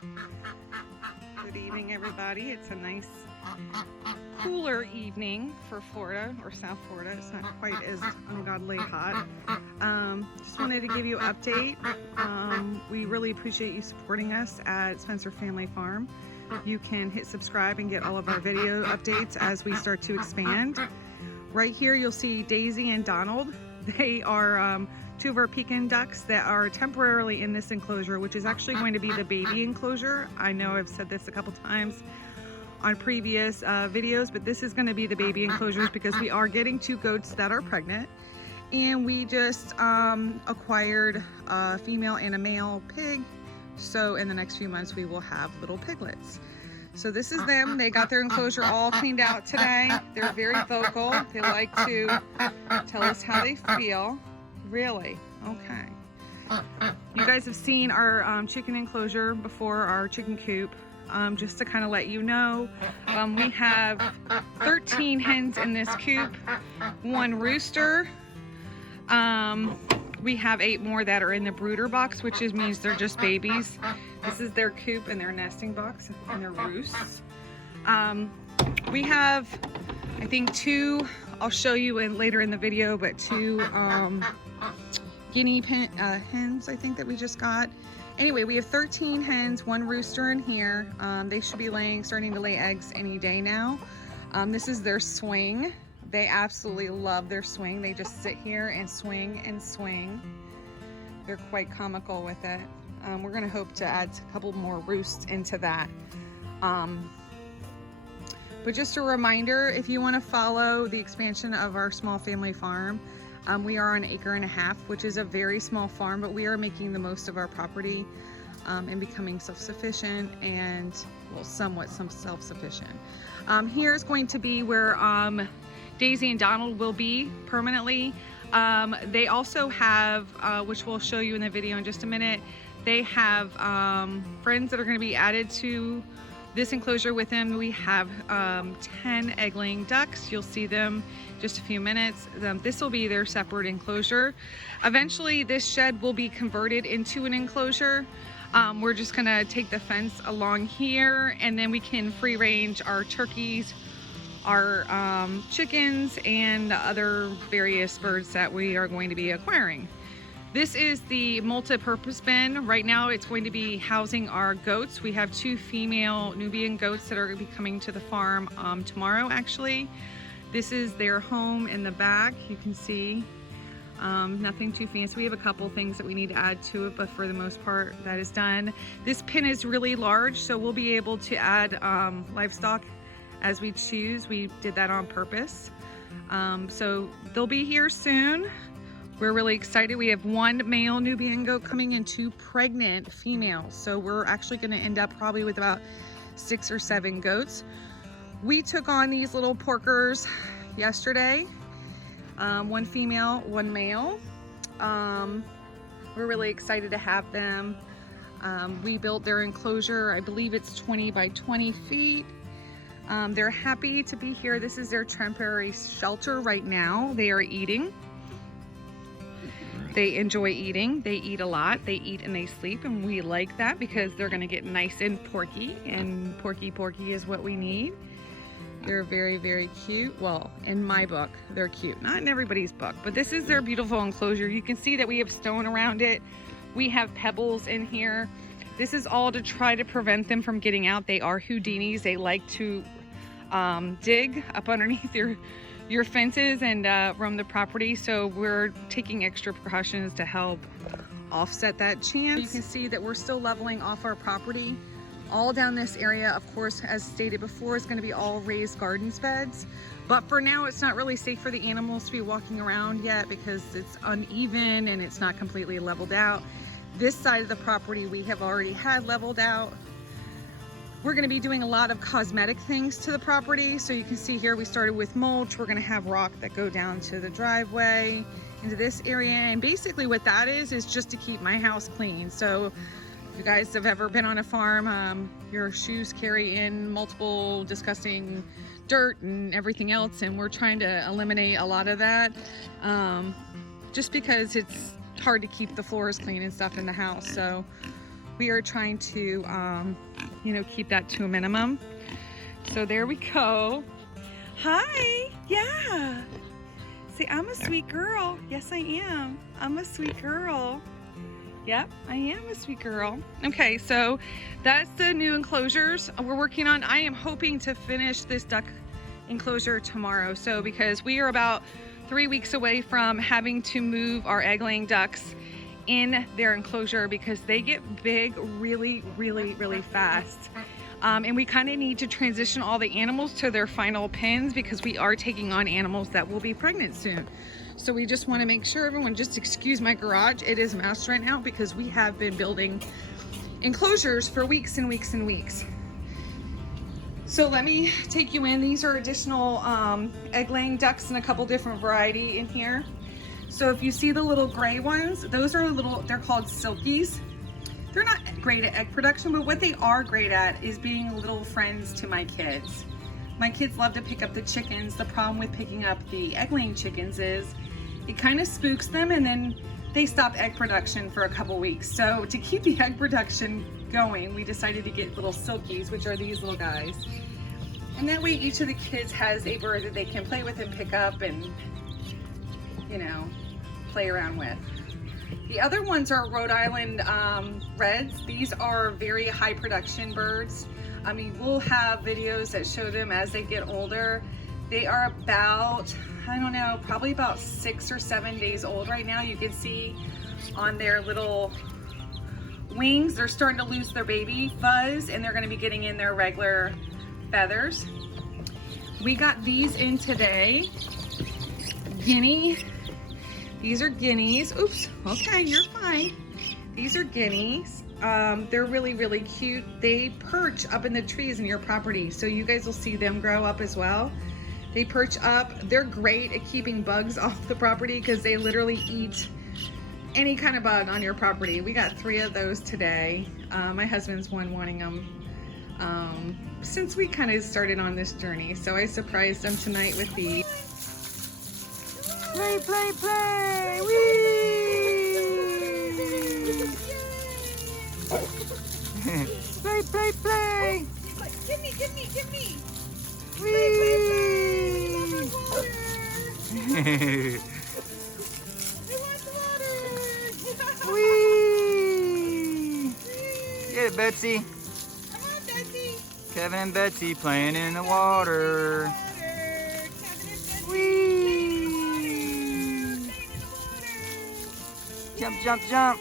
Good evening, everybody. It's a nice cooler evening for Florida, or South Florida. It's not quite as ungodly hot. Just wanted to give you an update. We really appreciate you supporting us at Spencer Family Farm. You can hit subscribe and get all of our video updates as we start to expand. Right here you'll see Daisy and Donald. They are two of our Pekin ducks that are temporarily in this enclosure, which is actually going to be the baby enclosure. I know I've said this a couple times on previous videos, but this is going to be the baby enclosures because we are getting two goats that are pregnant, and we just acquired a female and a male pig, so in the next few months we will have little piglets. So this is them. They got their enclosure all cleaned out today. They're very vocal. They like to tell us how they feel. Really? Okay. You guys have seen our chicken enclosure before, our chicken coop. Just to kind of let you know, we have 13 hens in this coop, one rooster. We have 8 more that are in the brooder box, which means they're just babies. This is their coop and their nesting box and their roosts. We have, I think, 2, I'll show you later in the video, but 2 guinea hens, I think, that we just got. Anyway, we have 13 hens, 1 rooster in here. They should be starting to lay eggs any day now. This is their swing. They absolutely love their swing. They just sit here and swing and swing. They're quite comical with it. We're gonna hope to add a couple more roosts into that. But just a reminder, if you wanna follow the expansion of our small family farm, we are on 1.5 acres, which is a very small farm, but we are making the most of our property and becoming self-sufficient and, well, somewhat self-sufficient. Here's going to be where Daisy and Donald will be permanently. They also have, which we'll show you in the video in just a minute, they have friends that are going to be added to this enclosure with them. We have 10 egg-laying ducks. You'll see them in just a few minutes. This will be their separate enclosure. Eventually this shed will be converted into an enclosure. We're just gonna take the fence along here, and then we can free range our turkeys, our chickens, and other various birds that we are going to be acquiring. This is the multi-purpose bin. Right now it's going to be housing our goats. We have 2 female Nubian goats that are going to be coming to the farm tomorrow, actually. This is their home in the back. You can see nothing too fancy. We have a couple things that we need to add to it, but for the most part that is done. This pen is really large, so we'll be able to add livestock as we choose. We did that on purpose. So they'll be here soon. We're really excited. We have 1 male Nubian goat coming and 2 pregnant females. So we're actually gonna end up probably with about 6 or 7 goats. We took on these little porkers yesterday. 1 female, 1 male. We're really excited to have them. We built their enclosure. I believe it's 20 by 20 feet. They're happy to be here. This is their temporary shelter right now. They are eating. They enjoy eating. They eat a lot. They eat and they sleep, and we like that because they're gonna get nice and porky, and porky is what we need. They're very, very cute. Well, in my book, they're cute. Not in everybody's book, but this is their beautiful enclosure. You can see that we have stone around it. We have pebbles in here. This is all to try to prevent them from getting out. They are Houdinis. They like to dig up underneath your fences and roam the property. So we're taking extra precautions to help offset that chance. You can see that we're still leveling off our property. All down this area, of course, as stated before, is going to be all raised gardens beds. But for now, it's not really safe for the animals to be walking around yet because it's uneven and it's not completely leveled out. This side of the property we have already had leveled out. We're going to be doing a lot of cosmetic things to the property. So you can see here we started with mulch. We're going to have rock that go down to the driveway into this area. And basically what that is just to keep my house clean. So if you guys have ever been on a farm, your shoes carry in multiple disgusting dirt and everything else, and we're trying to eliminate a lot of that just because it's hard to keep the floors clean and stuff in the house. So we are trying to, you know, keep that to a minimum. So there we go. Hi, yeah. See, I'm a sweet girl. Yes, I am. I'm a sweet girl. Yep, I am a sweet girl. Okay, so that's the new enclosures we're working on. I am hoping to finish this duck enclosure tomorrow. So because we are about 3 weeks away from having to move our egg-laying ducks in their enclosure because they get big really fast. And we kind of need to transition all the animals to their final pens because we are taking on animals that will be pregnant soon. So we just want to make sure everyone just excuse my garage. It is a mess right now because we have been building enclosures for weeks and weeks and weeks. So let me take you in. These are additional egg-laying ducks in a couple different variety in here. So if you see the little gray ones, those are they're called silkies. They're not great at egg production, but what they are great at is being little friends to my kids. My kids love to pick up the chickens. The problem with picking up the egg-laying chickens is it kind of spooks them and then they stop egg production for a couple weeks. So to keep the egg production going, we decided to get little silkies, which are these little guys. And that way each of the kids has a bird that they can play with and pick up and, you know, play around with. The other ones are Rhode Island Reds. These are very high production birds. I mean, we'll have videos that show them as they get older. They are about, I don't know, probably about 6 or 7 days old right now. You can see on their little wings, they're starting to lose their baby fuzz and they're gonna be getting in their regular feathers. We got these in today. Guinea. These are guineas. Oops, okay, you're fine. These are guineas. They're really cute. They perch up in the trees in your property, so you guys will see them grow up as well. They perch up. They're great at keeping bugs off the property because they literally eat any kind of bug on your property. We got 3 of those today. My husband's wanting them since we kind of started on this journey, so I surprised him tonight with these. Play, play, play! Whee! Play, play, play! Give me, give me, give me! Whee! I want water! I want water! Whee! Get it, Betsy. Come on, Betsy! Kevin and Betsy playing in the water. Whee! Jump, jump, jump.